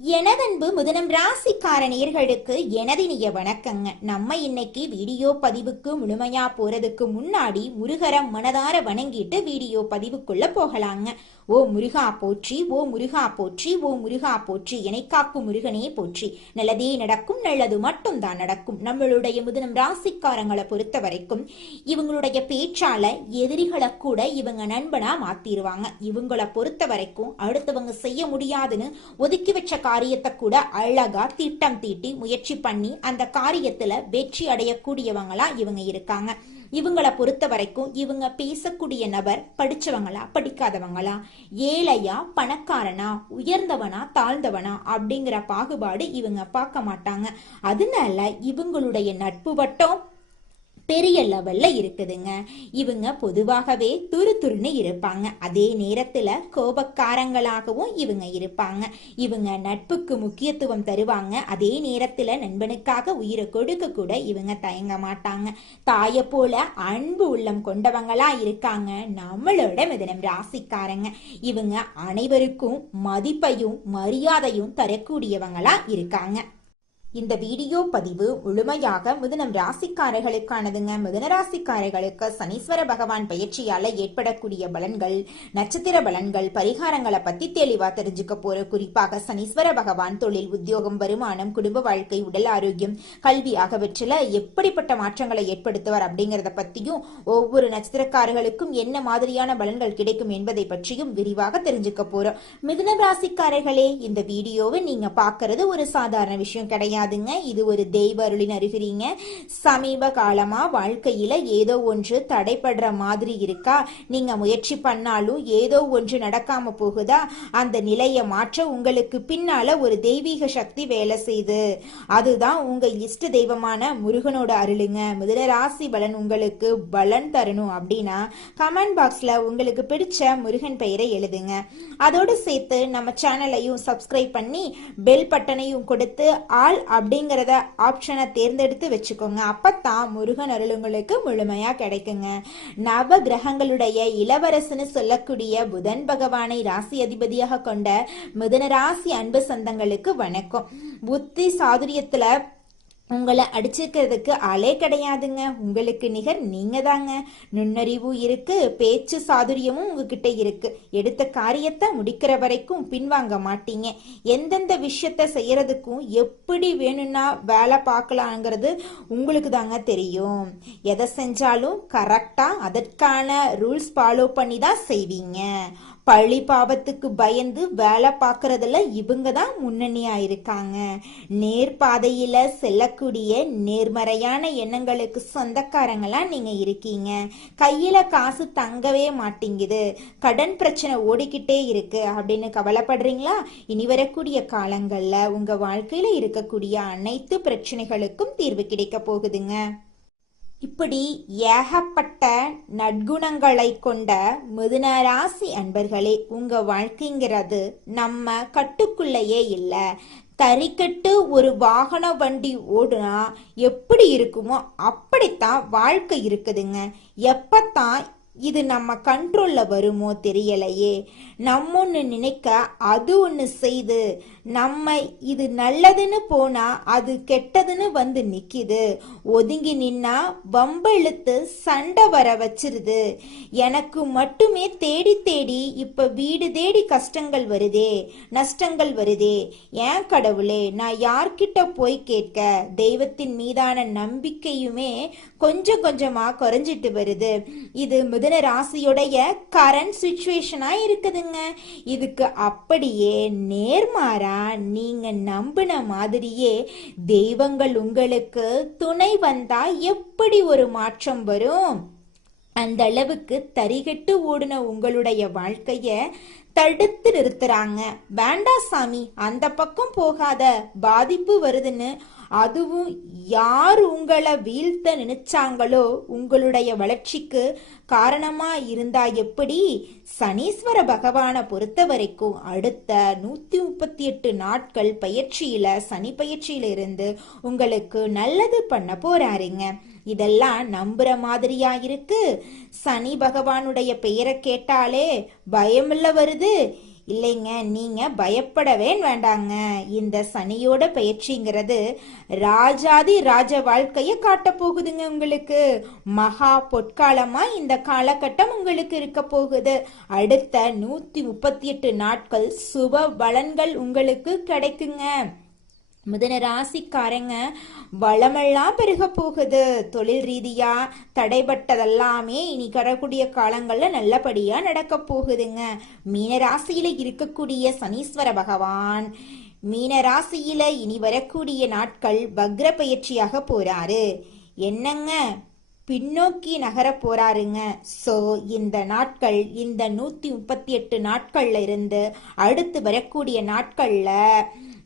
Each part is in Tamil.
எனதன்பு முதனம் ராசிக்கார நேயர்களுக்கு எனதினிய வணக்கங்க. நம்ம இன்னைக்கு வீடியோ பதிவுக்கு முழுமையா போறதுக்கு முன்னாடி முருகரை மனதார வணங்கிட்டு வீடியோ பதிவுக்குள்ள போகலாங்க. ஓ முருகா போற்றி, ஓ முருகா போற்றி, ஓ முருகா போற்றி, காக்கும் முருகனே போற்றி. நல்லதே நடக்கும், நல்லது மட்டும் தான் நடக்கும். நம்மளுடைய முதனம் ராசிக்காரங்களை பொறுத்த வரைக்கும் இவங்களுடைய பேச்சால எதிரிகளை கூட இவங்க நண்பனா மாத்திருவாங்க. இவங்களை பொறுத்த வரைக்கும் அடுத்தவங்க செய்ய முடியாதுன்னு ஒதுக்கி வச்ச காரியத்தை கூட அழகா திட்டம் தீட்டி முயற்சி பண்ணி அந்த காரியத்துல வெற்றி அடையக்கூடியவங்களா இவங்க இருக்காங்க. இவங்களை பொறுத்த வரைக்கும் இவங்க பேசக்கூடிய நபர் படிச்சவங்களா படிக்காதவங்களா, ஏழையா பணக்காரனா, உயர்ந்தவனா தாழ்ந்தவனா அப்படிங்கிற பாகுபாடு இவங்க பார்க்க மாட்டாங்க. அதனால இவங்களுடைய நட்பு வட்டம் பெரிய லெவல்ல இருக்குதுங்க. இவங்க பொதுவாகவே துருதுருன்னு இருப்பாங்க. அதே நேரத்துல கோபக்காரங்களாகவும் இவங்க இருப்பாங்க. இவங்க நட்புக்கு முக்கியத்துவம் தருவாங்க. அதே நேரத்துல நண்பனுக்காக உயிரை கொடுக்க கூட இவங்க தயங்க மாட்டாங்க. தாயை போல அன்பு உள்ளம் கொண்டவங்களா இருக்காங்க நம்மளோட மிதுனம் ராசிக்காரங்க. இவங்க அனைவருக்கும் மதிப்பையும் மரியாதையும் தரக்கூடியவங்களா இருக்காங்க. இந்த வீடியோ பதிவு முழுமையாக மிதுனம் ராசிக்காரர்களுக்கானதுங்க. மிதுன ராசிக்காரர்களுக்கு சனீஸ்வர பகவான் பயிற்சியால ஏற்படக்கூடிய பலன்கள், நட்சத்திர பலன்கள், பரிகாரங்களை பத்தி தெளிவா தெரிஞ்சுக்க போற. குறிப்பாக சனீஸ்வர பகவான் தொழில், உத்தியோகம், வருமானம், குடும்ப வாழ்க்கை, உடல் ஆரோக்கியம், கல்வி ஆகியவற்றில எப்படிப்பட்ட மாற்றங்களை ஏற்படுத்துவார் அப்படிங்கறத பத்தியும், ஒவ்வொரு நட்சத்திரக்காரர்களுக்கும் என்ன மாதிரியான பலன்கள் கிடைக்கும் என்பதை பற்றியும் விரிவாக தெரிஞ்சுக்க போறோம். மிதுன ராசிக்காரர்களே, இந்த வீடியோவை நீங்க பாக்குறது ஒரு சாதாரண விஷயம் கிடையாது. இது ஒரு தெய்வ அருளின் அறிகுறிங்க. சமீப காலமா வாழ்க்கையில ஏதோ ஒன்று தடைபடுற மாதிரி இருக்கா? நீங்க முயற்சி பண்ணாலும் ஏதோ ஒன்று நடக்காம போகுதா? அந்த நிலையை மாற்ற உங்களுக்கு பின்னால ஒரு தெய்வீக சக்தி வேலை செய்து, அதுதான் உங்க இஷ்ட தெய்வமான முருகனோட அருளுங்க. மிதுன ராசி பலன் உங்களுக்கு பலன் தரணும் அப்படின்னா கமெண்ட் பாக்ஸ்ல உங்களுக்கு பிடிச்ச முருகன் பெயரை எழுதுங்க. அதோடு சேர்த்து நம்ம சேனலையும் சப்ஸ்கிரைப் பண்ணி பெல் பட்டனையும் கொடுத்து ஆல் அப்படிங்கறத ஆப்ஷனை தேர்ந்தெடுத்து வச்சுக்கோங்க. அப்பத்தான் முருகன் அருளுங்களுக்கு முழுமையா கிடைக்குங்க. நவ கிரகங்களுடைய இளவரசன்னு சொல்லக்கூடிய புதன் பகவானை ராசி அதிபதியாக கொண்ட மிதுன ராசி அன்பு சொந்தங்களுக்கு வணக்கம். புத்தி சாதுரியத்துல உங்களை அடிச்சுக்கிறதுக்கு ஆளே கிடையாதுங்க. உங்களுக்கு நிகர் நீங்க தாங்க. நுண்ணறிவும் இருக்கு, பேச்சு சாதுரியமும் உங்ககிட்ட இருக்கு. எடுத்த காரியத்தை முடிக்கிற வரைக்கும் பின்வாங்க மாட்டீங்க. எந்தெந்த விஷயத்த செய்யறதுக்கும் எப்படி வேணும்னா வேலை பார்க்கலாங்கிறது உங்களுக்கு தாங்க தெரியும். எதை செஞ்சாலும் கரெக்டா அதற்கான ரூல்ஸ் ஃபாலோ பண்ணி தான் செய்வீங்க. பழி பாவத்துக்கு பயந்து வேலை பார்க்கறதுல இவங்க தான் முன்னணியா இருக்காங்க. நேர்பாதையில செல்லக்கூடிய நேர்மறையான எண்ணங்களுக்கு சொந்தக்காரங்களா நீங்க இருக்கீங்க. கையில காசு தங்கவே மாட்டேங்குது, கடன் பிரச்சனை ஓடிக்கிட்டே இருக்கு அப்படின்னு கவலைப்படுறீங்களா? இனி வரக்கூடிய காலங்கள்ல உங்க வாழ்க்கையில இருக்கக்கூடிய அனைத்து பிரச்சனைகளுக்கும் தீர்வு கிடைக்க போகுதுங்க. இப்படி ஏகப்பட்ட நற்குணங்களை கொண்ட மிதுன ராசி அன்பர்களே, உங்க வாழ்க்கைங்கிறது நம்ம கட்டுக்குள்ளேயே இல்லை. தறிக்கட்டு ஒரு வாகன வண்டி ஓடுனா எப்படி இருக்குமோ அப்படித்தான் வாழ்க்கை இருக்குதுங்க. எப்பத்தான் இது நம்ம கண்ட்ரோல்ல வருமோ தெரியலையே. நம்ம ஒன்று நினைக்க அது ஒன்று செய்து, நம்ம இது நல்லதுன்னு போனா அது கெட்டதுன்னு வந்து நிக்குது. ஒதுங்கி நின்னா வம்பெழுத்து சண்டை வர வச்சிருது. எனக்கு மட்டுமே தேடி தேடி இப்ப வீடு தேடி கஷ்டங்கள் வருதே, நஷ்டங்கள் வருதே. ஏன் கடவுளே, நான் யார்கிட்ட போய் கேட்க? தெய்வத்தின் மீதான நம்பிக்கையுமே கொஞ்சம் கொஞ்சமா குறைஞ்சிட்டு வருது. இது மிதுன ராசியுடைய கரண்ட் சிச்சுவேஷனா இருக்குதுங்க. இதுக்கு அப்படியே நேர்மாறா நீங்க நம்பின மாதிரியே தெய்வங்கள் உங்களுக்கு துணை வந்தா எப்படி ஒரு மாற்றம் வரும்? அந்த அளவுக்கு தரிகட்டு ஓடுன உங்களுடைய வாழ்க்கைய தடுத்து நிறுத்துறாங்க. வேண்டா சாமி, அந்த பக்கம் போகாத, பாதிப்பு வருதுன்னு. அதுவும் யார் உங்களை வீழ்த்த நினைச்சாங்களோ உங்களுடைய வளர்ச்சிக்கு காரணமா இருந்தா எப்படி? சனீஸ்வர பகவானை பொறுத்த வரைக்கும் அடுத்த 138 நாட்கள் பயிற்சியில, சனி பயிற்சியில இருந்து உங்களுக்கு நல்லது பண்ண போறாருங்க. இதெல்லாம் நம்புற மாதிரியா இருக்கு? சனி பகவானுடைய பெயரை கேட்டாலே பயமில்ல வருது. இல்லைங்க, நீங்க பயப்படவே வேண்டாங்க. இந்த சனியோட பயிற்சிங்கிறது ராஜாதி ராஜ வாழ்க்கைய காட்ட போகுதுங்க உங்களுக்கு. மகா பொற்காலமா இந்த காலகட்டம் உங்களுக்கு இருக்க போகுது. அடுத்த 138 நாட்கள் சுப பலன்கள் உங்களுக்கு கிடைக்குங்க. மிதுன ராசிக்காரங்க வளமெல்லாம் பெருக போகுது. தொழில் ரீதியா தடைபட்டதெல்லாமே இனி வரக்கூடிய காலங்கள்ல நல்லபடியா நடக்க போகுதுங்க. மீன ராசியில இருக்கக்கூடிய சனீஸ்வர பகவான் மீன ராசியில இனி வரக்கூடிய நாட்கள் வக்ர பயிற்சியாக போறாரு. என்னங்க, பின்னோக்கி நகர போறாருங்க. சோ இந்த நாட்கள், இந்த 138 நாட்கள்ல இருந்து அடுத்து வரக்கூடிய நாட்கள்ல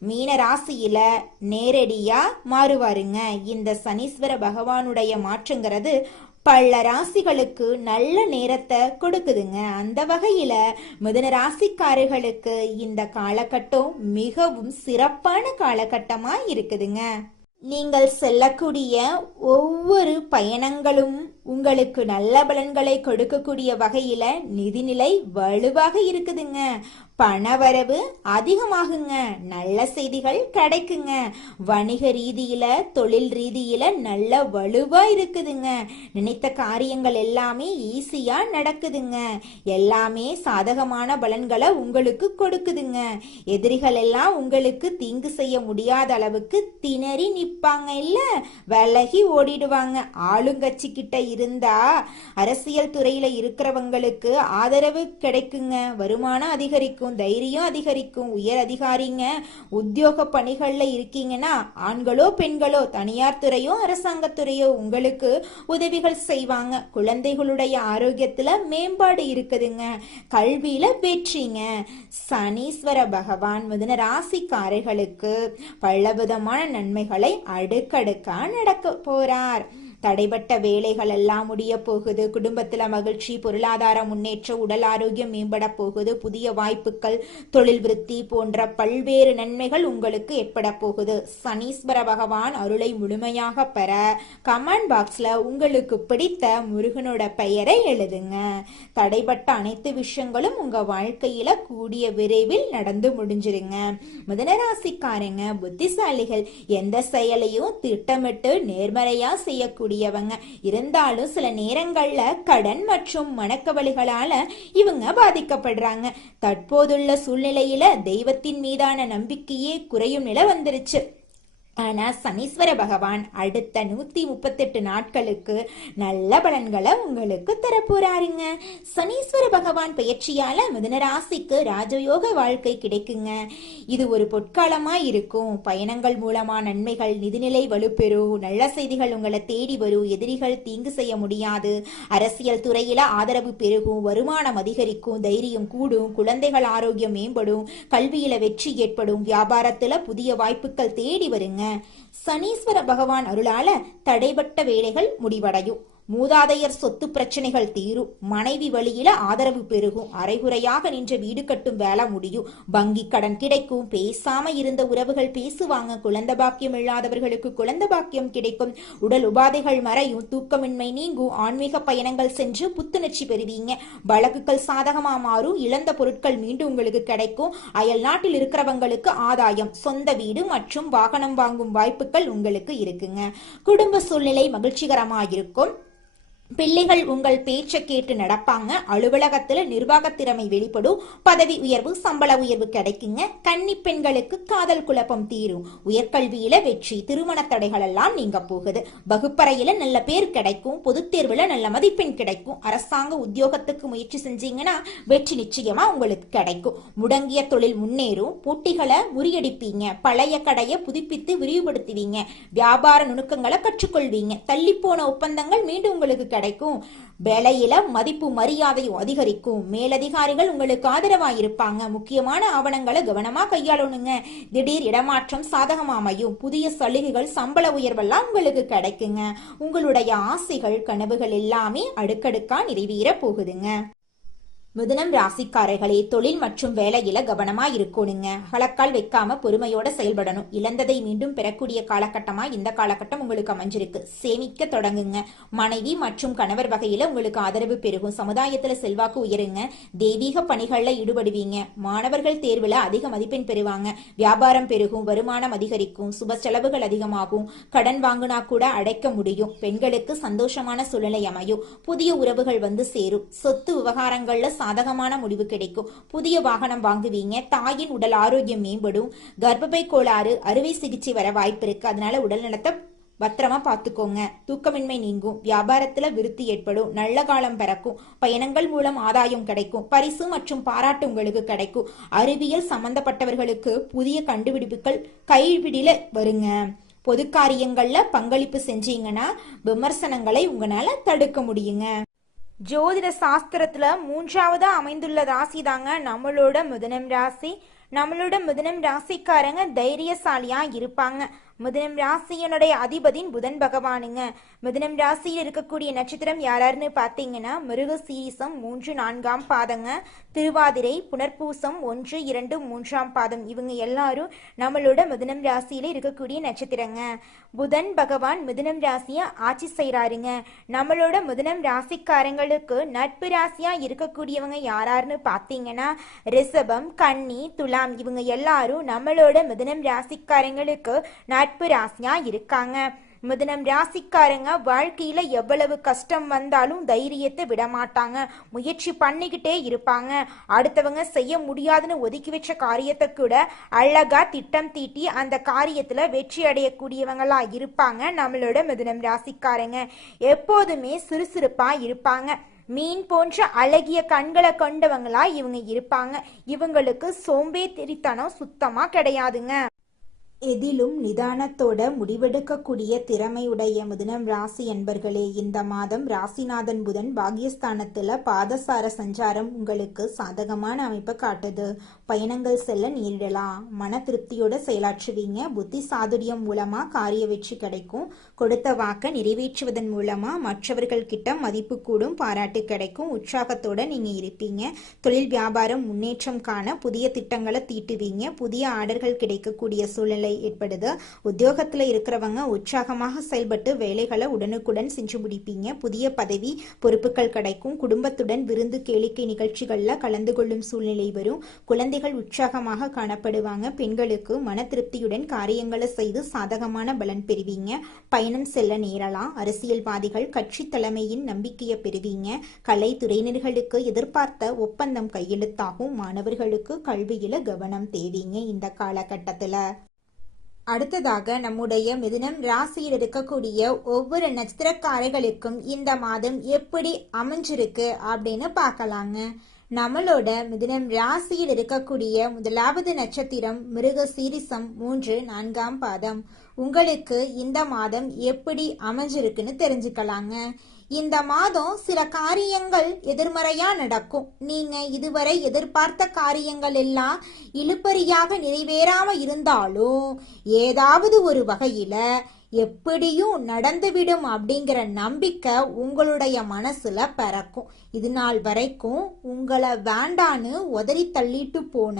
மீன ராசியில நேரடியா மாறுவாருங்க. இந்த சனீஸ்வர பகவானுடைய மாற்றங்கிறது பல ராசிகளுக்கு நல்ல நேரத்தை கொடுக்குதுங்க. அந்த வகையில மிதுன ராசிக்காரர்களுக்கு இந்த காலகட்டம் மிகவும் சிறப்பான காலகட்டமா இருக்குதுங்க. நீங்கள் செல்லக்கூடிய ஒவ்வொரு பயணங்களும் உங்களுக்கு நல்ல பலன்களை கொடுக்கக்கூடிய வகையில நிதிநிலை வலுவாக இருக்குதுங்க. பணவரவு அதிகமாகுங்க. நல்ல செய்திகள் கிடைக்குங்க. வணிக ரீதியில தொழில் ரீதியில நல்ல வலுவா இருக்குதுங்க. நினைத்த காரியங்கள் எல்லாமே ஈஸியா நடக்குதுங்க. எல்லாமே சாதகமான பலன்களை உங்களுக்கு கொடுக்குதுங்க. எதிரிகள் எல்லாம் உங்களுக்கு தீங்கு செய்ய முடியாத அளவுக்கு திணறி நிப்பாங்க, இல்ல விலகி ஓடிடுவாங்க. ஆளுங்கட்சி கிட்ட இருந்தா அரசியல் துறையில இருக்கிறவங்களுக்கு ஆதரவு கிடைக்குங்க. வருமானம் அதிகரிக்கும், தைரியம் அதிகரிக்கும். உயர் அதிகாரிங்க உத்தியோக பணிகள்ல இருக்கீங்கன்னா ஆண்களோ பெண்களோ தனியார் துறையோ அரசாங்கத்துறையோ உங்களுக்கு உதவிகள் செய்வாங்க. குழந்தைகளுடைய ஆரோக்கியத்துல மேம்பாடு இருக்குதுங்க. கல்வியில வெற்றிங்க. சனீஸ்வர பகவான் மிதுன ராசிக்காரர்களுக்கு பலவிதமான நன்மைகளை அடுக்கடுக்கா நடக்க போறார். தடைபட்ட வேலைகள் எல்லாம் முடிய போகுது. குடும்பத்துல மகிழ்ச்சி, பொருளாதார முன்னேற்றம், உடல் ஆரோக்கியம் மேம்பட போகுது. புதிய வாய்ப்புகள், தொழில் விருத்தி போன்ற பல்வேறு நன்மைகள் உங்களுக்கு ஏற்பட போகுது. சனீஸ்வர பகவான் அருளை முழுமையாக பெற கமெண்ட் பாக்ஸ்ல உங்களுக்கு பிடித்த முருகனோட பெயரை எழுதுங்க. தடைபட்ட அனைத்து விஷயங்களும் உங்க வாழ்க்கையில கூடிய விரைவில் நடந்து முடிஞ்சிருங்க. மிதுனராசிக்காரங்க புத்திசாலிகள். எந்த செயலையும் திட்டமிட்டு நேர்மறையா செய்யக்கூடிய இருந்தாலும் சில நேரங்கள்ல கடன் மற்றும் மனக்கவலைகளால இவங்க பாதிக்கப்படுறாங்க. தற்போதுள்ள சூழ்நிலையில தெய்வத்தின் மீதான நம்பிக்கையே குறையும் நிலை வந்துருச்சு. ஆனா சனீஸ்வர பகவான் அடுத்த 138 நாட்களுக்கு நல்ல பலன்களை உங்களுக்கு தரப்போறாருங்க. சனீஸ்வர பகவான் பயிற்சியால மிதுன ராசிக்கு ராஜயோக வாழ்க்கை கிடைக்குங்க. இது ஒரு பொற்காலமா இருக்கும். பயணங்கள் மூலமா நன்மைகள், நிதிநிலை வலுப்பெறும். நல்ல செய்திகள் உங்களை தேடி வரும். எதிரிகள் தீங்கு செய்ய முடியாது. அரசியல் துறையில ஆதரவு பெருகும். வருமானம் அதிகரிக்கும். தைரியம் கூடும். குழந்தைகள் ஆரோக்கியம் மேம்படும். கல்வியில வெற்றி ஏற்படும். வியாபாரத்துல புதிய வாய்ப்புகள் தேடி வருங்க. சனீஸ்வர பகவான் அருளால தடைபட்ட வேலைகள் முடிவடையும். மூதாதையர் சொத்து பிரச்சனைகள் தீரும். மனைவி வழியில ஆதரவு பெருகும். அரைகுறையாக நின்ற வீடு கட்டும் வேலை முடியும். வங்கி கடன் கிடைக்கும். பேசாம இருந்த உறவுகள் பேசுவாங்க. குழந்தை பாக்கியம் இல்லாதவர்களுக்கு குழந்தை பாக்கியம் கிடைக்கும். உடல் உபாதைகள் மறையும். தூக்கமின்மை நீங்கும். ஆன்மீக பயணங்கள் சென்று புத்துணர்ச்சி பெறுவீங்க. வழக்குகள் சாதகமா மாறும். இழந்த பொருட்கள் மீண்டும் உங்களுக்கு கிடைக்கும். அயல் நாட்டில் இருக்கிறவங்களுக்கு ஆதாயம். சொந்த வீடு மற்றும் வாகனம் வாங்கும் வாய்ப்புகள் உங்களுக்கு இருக்குங்க. குடும்ப சூழ்நிலை மகிழ்ச்சிகரமா இருக்கும். பிள்ளைகள் உங்கள் பேச்சை கேட்டு நடப்பாங்க. அலுவலகத்துல நிர்வாக திறமை வெளிப்படும். பதவி உயர்வு, சம்பள உயர்வு கிடைக்குங்க. கன்னி பெண்களுக்கு காதல் குழப்பம் தீரும். உயர்கல்வியில வெற்றி. திருமண தடைகள் எல்லாம் நீங்க போகுது. வகுப்பறையில நல்ல பேர் கிடைக்கும். பொதுத் தேர்வுல நல்ல மதிப்பெண் கிடைக்கும். அரசாங்க உத்தியோகத்துக்கு முயற்சி செஞ்சீங்கன்னா வெற்றி நிச்சயமா உங்களுக்கு கிடைக்கும். முடங்கிய தொழில் முன்னேறும். போட்டிகளை முறியடிப்பீங்க. பழைய கடையை புதுப்பித்து விரிவுபடுத்துவீங்க. வியாபார நுணுக்கங்களை கற்றுக்கொள்வீங்க. தள்ளிப்போன ஒப்பந்தங்கள் மீண்டும் உங்களுக்கு கிடைக்கும். வேலையில மதிப்பு மரியாதையும் அதிகரிக்கும். மேலதிகாரிகள் உங்களுக்கு ஆதரவாயிருப்பாங்க. முக்கியமான ஆவணங்களை கவனமா கையாளணுங்க. திடீர் இடமாற்றம் சாதகமா அமையும். புதிய சலுகைகள், சம்பள உயர்வெல்லாம் உங்களுக்கு கிடைக்குங்க. உங்களுடைய ஆசைகள், கனவுகள் எல்லாமே அடுக்கடுக்கா நிறைவேற போகுதுங்க. மிதுனம் ராசிக்காரர்களே, தொழில் மற்றும் வேலையில கவனமா இருக்கணுங்க. அகலக்கால் வைக்காம பொறுமையோட செயல்படணும். இழந்ததை மீண்டும் பெறக்கூடிய காலகட்டமா இந்த காலகட்டம் உங்களுக்கு அமைஞ்சிருக்கு. சேமிக்க தொடங்குங்க. மனைவி மற்றும் கணவர் வகையில உங்களுக்கு ஆதரவு பெருகும். சமுதாயத்துல செல்வாக்கு உயருங்க. தெய்வீக பணிகள்ல ஈடுபடுவீங்க. மாணவர்கள் தேர்வுல அதிக மதிப்பெண் பெறுவாங்க. வியாபாரம் பெருகும். வருமானம் அதிகரிக்கும். சுப செலவுகள் அதிகமாகும். கடன் வாங்கினா கூட அடைக்க முடியும். பெண்களுக்கு சந்தோஷமான சூழ்நிலை அமையும். புதிய உறவுகள் வந்து சேரும். சொத்து விவகாரங்கள்ல சாதகமான முடிவு கிடைக்கும். புதிய வாகனம் வாங்குவீங்க. தாயின் உடல் ஆரோக்கியம் மேம்படும். கர்ப்பப்பை கோளாறு, அறுவை சிகிச்சை வர வாய்ப்பு இருக்கு. அதனால உடல் நலத்தை பத்திரமா பார்த்துக்கோங்க. தூக்கமின்மை நீங்கும். வியாபாரத்துல விருத்தி ஏற்படும். நல்ல காலம் பிறக்கும். பயணங்கள் மூலம் ஆதாயம் கிடைக்கும். பரிசு மற்றும் பாராட்டு உங்களுக்கு கிடைக்கும். அறிவியல் சம்பந்தப்பட்டவர்களுக்கு புதிய கண்டுபிடிப்புகள் கைவிடில வருங்க. பொது காரியங்கள்ல பங்களிப்பு செஞ்சீங்கன்னா விமர்சனங்களை உங்களால தடுக்க முடியுங்க. ஜோதிட சாஸ்திரத்துல 3ஆவதா அமைந்துள்ள ராசி தாங்க நம்மளோட மிதுனம் ராசி. நம்மளோட மிதுனம் ராசிக்காரங்க தைரியசாலியா இருப்பாங்க. மிதுனம் ராசியனுடைய அதிபதியின் புதன் பகவானுங்க. மிதுனம் ராசியில் இருக்கக்கூடிய நட்சத்திரம் யாராருன்னு பார்த்தீங்கன்னா மிருகசீரிசம் 3, 4ஆம் பாதங்க, திருவாதிரை, புனர்பூசம் 1, 2, 3ஆம் பாதம். இவங்க எல்லாரும் நம்மளோட மிதுனம் ராசியில இருக்கக்கூடிய நட்சத்திரங்க. புதன் பகவான் மிதுனம் ராசிய ஆட்சி செய்யறாருங்க. நம்மளோட மிதுனம் ராசிக்காரங்களுக்கு நட்பு ராசியா இருக்கக்கூடியவங்க யாராருன்னு பார்த்தீங்கன்னா ரிஷபம், கன்னி, துலாம். இவங்க எல்லாரும் நம்மளோட மிதுனம் ராசிக்காரங்களுக்கு நட்பு ராசியா இருக்காங்க. மிதுனம் ராசிக்காரங்க வாழ்க்கையில எவ்வளவு கஷ்டம் வந்தாலும் தைரியத்தை விட மாட்டாங்க. முயற்சி பண்ணிக்கிட்டே இருப்பாங்க. அடுத்தவங்க செய்ய முடியாதுன்னு ஒதுக்கி வச்ச காரியத்தை கூட அழகா திட்டம் தீட்டி அந்த காரியத்துல வெற்றி அடையக்கூடியவங்களா இருப்பாங்க. நம்மளோட மிதுனம் ராசிக்காரங்க எப்போதுமே சுறுசுறுப்பா இருப்பாங்க. மீன் போன்ற அழகிய கண்களை கொண்டவங்களா இவங்க இருப்பாங்க. இவங்களுக்கு சோம்பேறித்தனம் சுத்தமா கிடையாதுங்க. எதிலும் நிதானத்தோட முடிவெடுக்கக்கூடிய திறமையுடைய மிதுனம் ராசி என்பர்களே, இந்த மாதம் ராசிநாதன் புதன் பாகியஸ்தானத்துல பாதசார சஞ்சாரம் உங்களுக்கு சாதகமான அமைப்பை காட்டுது. பயணங்கள் செல்ல நேரிடலாம். மன திருப்தியோட செயலாற்றுவீங்க. புத்தி சாதுரியம் மூலமா காரிய வெற்றி கிடைக்கும். கொடுத்த வாக்க நிறைவேற்றுவதன் மூலமா மற்றவர்கள் கிட்ட மதிப்பு கூடும். பாராட்டு கிடைக்கும். உற்சாகத்தோட நீங்க இருப்பீங்க. தொழில் வியாபாரம் முன்னேற்றம் காண புதிய திட்டங்களை தீட்டுவீங்க. புதிய ஆர்டர்கள் கிடைக்கக்கூடிய சூழ்நிலை ஏற்படுது. உத்தியோகத்துல இருக்கிறவங்க உற்சாகமாக செயல்பட்டு வேலைகளை உடனுக்குடன் செஞ்சு முடிப்பீங்க. புதிய பதவி பொறுப்புகள் கிடைக்கும். குடும்பத்துடன் விருந்து கேளிக்கை நிகழ்ச்சிகள்ல கலந்து கொள்ளும் சூழ்நிலை வரும். குழந்தைகள் உற்சாகமாக காணப்படுவாங்க. பெண்களுக்கு மன திருப்தியுடன் காரியங்களை செய்து சாதகமான பலன் பெறுவீங்க. பயணம் செல்ல நேரலாம். அரசியல்வாதிகள் கட்சி தலைமையின் நம்பிக்கையை பெறுவீங்க. கலைத்துறையினர்களுக்கு எதிர்பார்த்த ஒப்பந்தம் கையெழுத்தாகும். மாணவர்களுக்கு கல்வியில கவனம் தேவைங்க இந்த காலகட்டத்துல. அடுத்ததாக நம்முடைய மிதுனம் ராசியில் இருக்கக்கூடிய ஒவ்வொரு நட்சத்திரக்காரர்களுக்கும் இந்த மாதம் எப்படி அமைஞ்சிருக்கு அப்படின்னு பார்க்கலாங்க. நம்மளோட மிதுனம் ராசியில் இருக்கக்கூடிய முதலாவது நட்சத்திரம் மிருகசீரிசம் 3, 4ஆம் பாதம். உங்களுக்கு இந்த மாதம் எப்படி அமைஞ்சிருக்குன்னு தெரிஞ்சுக்கலாங்க. இந்த மாதம் சில காரியங்கள் எதிர்மறையா நடக்கும். நீங்க இதுவரை எதிர்பார்த்த காரியங்கள் எல்லாம் இழுபறியாக நிறைவேறாம இருந்தாலும் ஏதாவது ஒரு வகையில எப்படியும் நடந்துவிடும் அப்படிங்கிற நம்பிக்கை உங்களுடைய மனசுல பிறக்கும். இது நாள் வரைக்கும் உங்களை வேண்டான்னு உதறி தள்ளிட்டு போன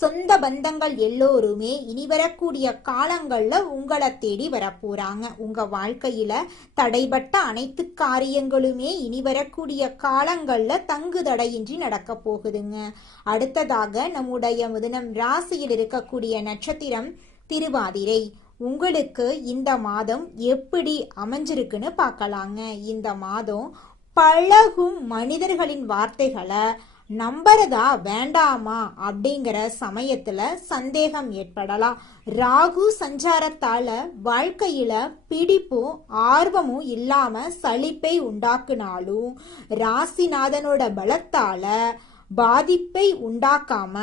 சொந்த பந்தங்கள் எல்லோருமே இனி வரக்கூடிய காலங்கள்ல உங்களை தேடி வரப்போறாங்க. உங்க வாழ்க்கையில தடைபட்ட அனைத்து காரியங்களுமே இனி வரக்கூடிய காலங்கள்ல தங்கு தடையின்றி நடக்க போகுதுங்க. அடுத்ததாக நம்முடைய மிதுனம் ராசியில் இருக்கக்கூடிய நட்சத்திரம் திருவாதிரை. உங்களுக்கு இந்த மாதம் எப்படி அமைஞ்சிருக்குன்னு பார்க்கலாங்க. இந்த மாதம் பழகும் மனிதர்களின் வார்த்தைகளை நம்புறதா வேண்டாமா அப்படிங்கிற சமயத்துல சந்தேகம் ஏற்படலாம். ராகு சஞ்சாரத்தால வாழ்க்கையில பிடிப்பும் ஆர்வமும் இல்லாம சலிப்பை உண்டாக்குனாலும் ராசிநாதனோட பலத்தால பாதிப்பை உண்டாக்காம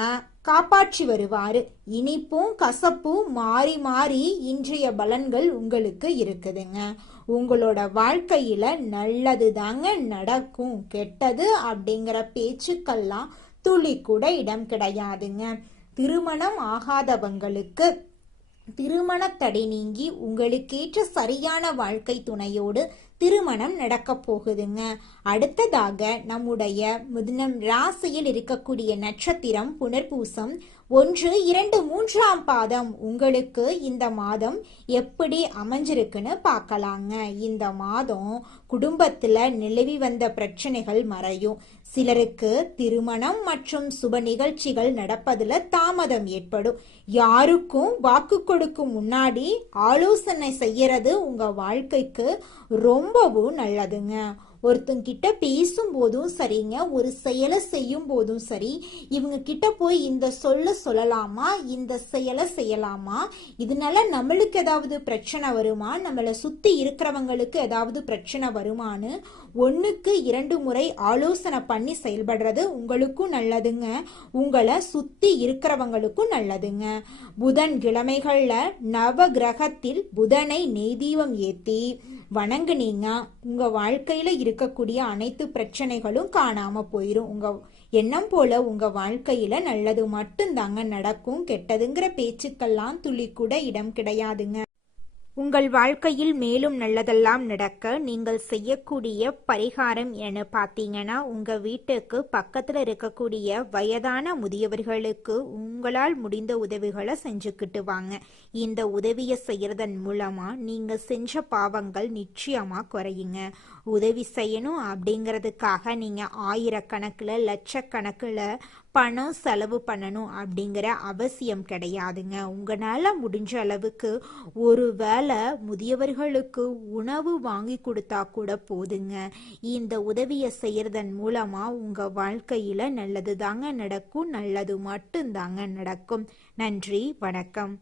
காப்பாற்றி வருவாரு. இனிப்பும் கசப்பும் மாறி மாறி இன்றைய பலன்கள் உங்களுக்கு இருக்குதுங்க. உங்களோட வாழ்க்கையில நல்லது தாங்க நடக்கும். கெட்டது அப்படிங்கிற பேச்சுக்கெல்லாம் துளி கூட இடம் கிடையாதுங்க. திருமணம் ஆகாதவங்களுக்கு திருமண தடை நீங்கி உங்களுக்கேற்ற சரியான வாழ்க்கை துணையோடு திருமணம் நடக்க போகுதுங்க. அடுத்ததாக நம்முடைய மிதுனம் ராசியில் இருக்கக்கூடிய நட்சத்திரம் புனர்பூசம் 1, 2, 3ஆம் பாதம். உங்களுக்கு இந்த மாதம் எப்படி அமைஞ்சிருக்குன்னு பார்க்கலாங்க. இந்த மாதம் குடும்பத்துல நிலவி வந்த பிரச்சனைகள் மறையும். சிலருக்கு திருமணம் மற்றும் சுப நிகழ்ச்சிகள் நடப்பதுல தாமதம் ஏற்படும். யாருக்கும் வாக்கு கொடுக்கும் முன்னாடி ஆலோசனை செய்யறது உங்க வாழ்க்கைக்கு ரொம்பவும் நல்லதுங்க. ஒருத்தங்கிட்ட பேசும் போதும் சரிங்க, ஒரு செயலை செய்யும் போதும் சரி, இவங்க கிட்ட போய் இந்த சொல்லலாமா, இந்த செயலை செய்யலாமா, இதனால நம்மளுக்கு ஏதாவது பிரச்சனை வருமா, நம்மளை சுத்தி இருக்கிறவங்களுக்கு ஏதாவது பிரச்சனை வருமானு 1க்கு 2 முறை ஆலோசனை பண்ணி செயல்படுறது உங்களுக்கும் நல்லதுங்க, உங்களை சுத்தி இருக்கிறவங்களுக்கும் நல்லதுங்க. புதன் கிழமைகள்ல நவ கிரகத்தில் புதனை நெய்தீபம் ஏத்தி வணங்குனீங்க, உங்க வாழ்க்கையில இருக்கக்கூடிய அனைத்து பிரச்சனைகளும் காணாம போயிரும். உங்க எண்ணம் போல உங்க வாழ்க்கையில நல்லது மட்டும்தாங்க நடக்கும். கெட்டதுங்கிற பேச்சுக்கெல்லாம் துளி கூட இடம் கிடையாதுங்க. உங்கள் வாழ்க்கையில் மேலும் நல்லதெல்லாம் நடக்க நீங்கள் செய்யக்கூடிய பரிகாரம் என பார்த்தீங்கன்னா, உங்கள் வீட்டுக்கு பக்கத்தில் இருக்கக்கூடிய வயதான முதியவர்களுக்கு உங்களால் முடிந்த உதவிகளை செஞ்சுக்கிட்டு வாங்க. இந்த உதவியை செய்யறதன் மூலமாக நீங்கள் செஞ்ச பாவங்கள் நிச்சயமாக குறையுங்க. உதவி செய்யணும் அப்படிங்கிறதுக்காக நீங்கள் ஆயிரக்கணக்கில் லட்சக்கணக்கில் பணம் செலவு பண்ணணும் அப்படிங்கிற அவசியம் கிடையாதுங்க. உங்களால் முடிஞ்ச அளவுக்கு ஒரு வேளை முதியவர்களுக்கு உணவு வாங்கி கொடுத்தா கூட போதுங்க. இந்த உதவியை செய்யறதன் மூலமாக உங்கள் வாழ்க்கையில் நல்லது தாங்க நடக்கும், நல்லது மட்டும்தாங்க நடக்கும். நன்றி, வணக்கம்.